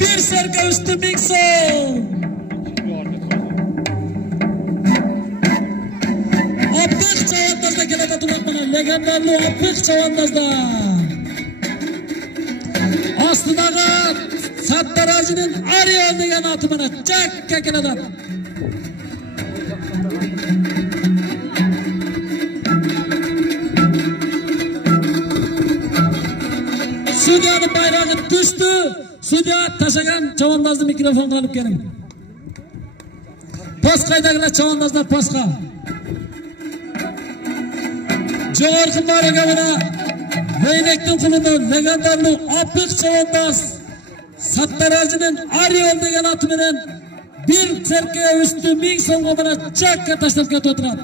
bir serka üstü Mingson. Apık çavandazda gelede durakmana. Legendarlı apık çavandazda. Aslındağı Sattaracı'nın Ariel degen atımına çakka geleden. Sudyanın bayrağı düştü. Sudya taşagan çavandazlı mikrofon kalıp gelin. Paskaydakiler çavandazlar paska. Joğarkı maragamına Veynek'tin kulunu legendarlı apık çavandaz Sattaracı'nın Ariel degen atımının bir serkeye üstü Mingson komuna çakka taşlarken oturan.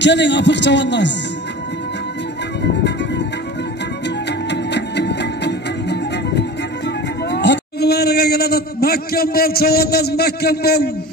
Gelin apık çavandaz. Adamlarına gelen mahkem bol çavandaz mahkem bol.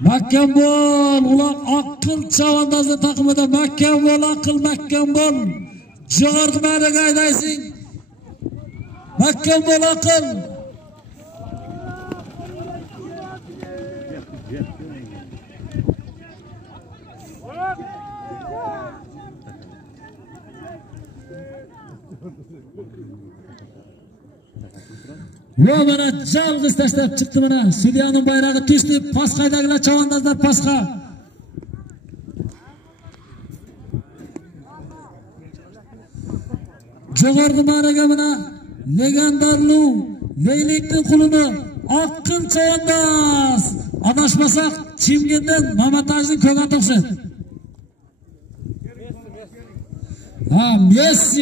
Mahkem bol, ulan akıl çavandazlı takımıda mahkem bol, akıl mahkem bol. Joğarkı mağara gaydaysın. Mahkem bol akıl. Yo bana жалгыз taşlap çıktı bana. Sudyanın bayrağı düştü. Paskaydakiler çavandazlar paska. Joğarkı mağaragamına legendarlı Veynek'tin kulunu akıl çavandaz. Adaşmasak Çimgen'den Mamataj'ın kögen toksun. Ha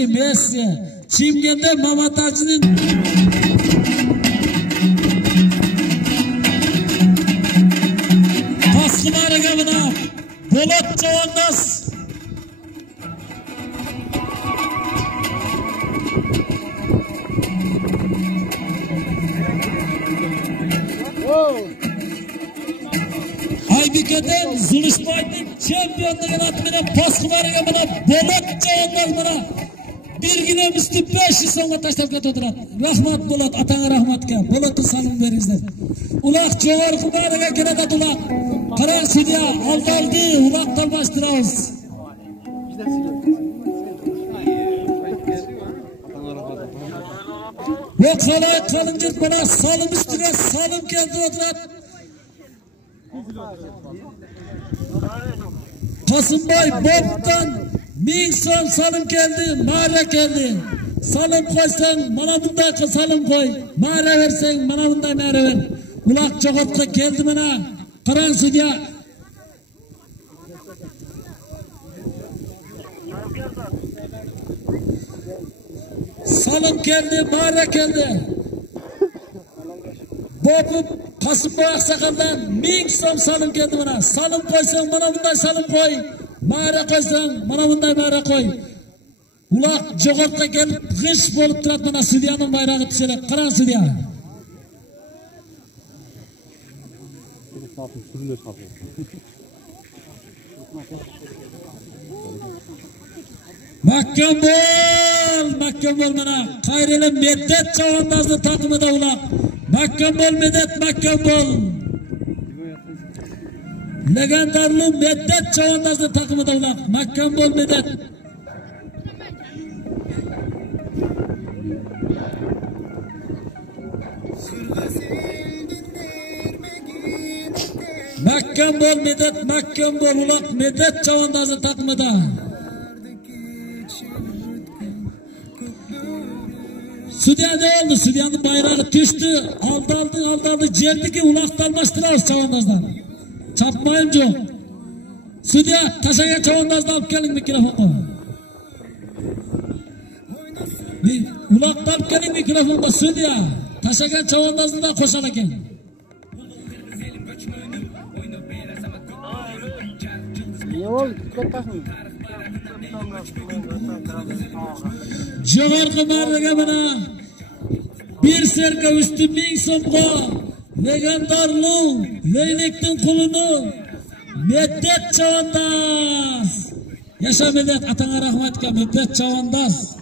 Messi. Çimgen'den Mamataj'ın Paskı mağaragamına Bolat çavandaz. Aybike'den Zuluşbay'ın şampiyonluğun atmına Paskı mağaragamına Bolat çavandaz bana. Bir güne üstü 500 songa taşlarken oturan. Rahmat Bolat, atana rahmat gel. Bolat'ın salın verizler. Ulak Joğarkı mağaraga gelede ulak. Karar Sudya aldı. Ulak kalmaştırağız. Ve kalay kalıncık bana salım üstüne salım geldi oturan. Kasımbay Bob'dan Mingson salım geldi, mağara geldi. Salım koysan bana bunday salım koy. Mağara versen bana bunday mağara ver. Ulak Joğarkı geldi bana. Karan Sudya. Salım geldi, mağara geldi. Bobu Kasımbay Aksakal'dan Mingson salım geldi bana. Salım koysan bana bunday salım koy. Mağara koysan bana bunday mağara koy. Ulak Joğarkı gelip gış bolup durat bana Sudya'nın bayrağı düşerek. Karan Sudya. Mahkem bol bana. Kayreli Medet çavandazlı takımı da ulak. Mahkem bol Medet, mahkem bol. Legendarlı Medet çavandazlı takımı da ulak. Mahkem bol Medet. Mahkem bol Medet, mahkem bol ulak. Medet çavandazlı takımı da. Sudya ne oldu? Sudyanın bayrağı düştü. Aldı. Cerdi ki ulak dalmaştırağız çavandazdan. Çapmayın çok. Sudya taşayan çavandazdan alıp gelin mikrofonu. Ulak alıp gelin mikrofonu Sudya. Taşayan çavandazdan da koşarken. Ne oldu? Jo'g'org'i marraga mana bir serka üstü 1000 so'mga legendarlı Leynek'tin kulunu Meddet Chavandoz. Yaşa Meddet, atana rahmat ka Meddet Chavandoz.